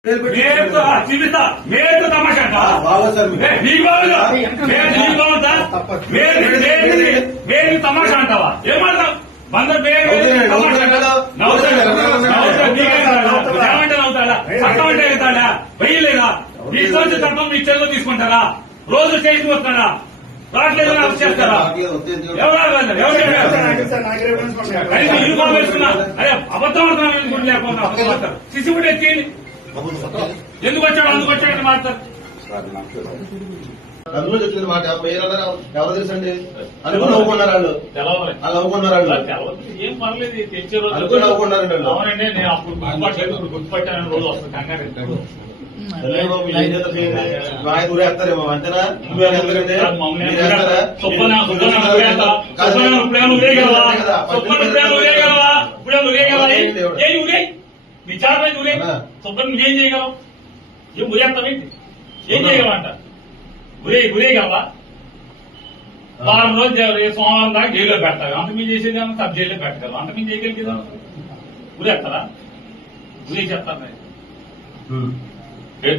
చూపిస్తా మేలు తమాషా మేలు తమాషా అంటావా ఏమంటావు బందర్ ఏమంటే అవుతాడా చట్టం అంటే అవుతాడా వెయ్యలేదా మీ సంవత్సరం తప్ప మీ చెల్లో తీసుకుంటారా రోజు స్టేషన్ వస్తాడా రావట్లేదు అరెస్ట్ చేస్తారా యూనిఫామ్ వేసుకున్నా అదే అబద్ధం అవుతున్నా లేకపోతే సిసి కూడా ఎత్తింది ఎందుకు వచ్చాడు అందుకు వచ్చాడని మాట్లాడు అందులో చెప్పింది మాట ఎవరు తెలుసండి అనుకుని నవ్వుకున్నారు వాళ్ళు నవ్వుకున్నారు వాళ్ళు ఏం పర్లేదు తెచ్చే రోజు అనుకుని నవ్వుకున్నారండి వాళ్ళు అవునండి నేను అప్పుడు గుర్తుపట్టాను రోజు వస్తాను కంగారు ఊరేస్తారేమో అంతేనా నువ్వేస్తారండి నీ చాలా ఊరే సుబ్బని నువ్వేం చేయగలవు ఏం ఊరేస్తావేంటి ఏం చేయగలవంట ఊరేయగలవా వారం రోజు సోమవారం దాకా జైల్లో పెడతావు అంత మీద చేసేది సబ్ జైల్లో పెట్టగలవు అంత మీద చేయగలిగేదా ఊరేస్తారా ఊరే చెప్తాను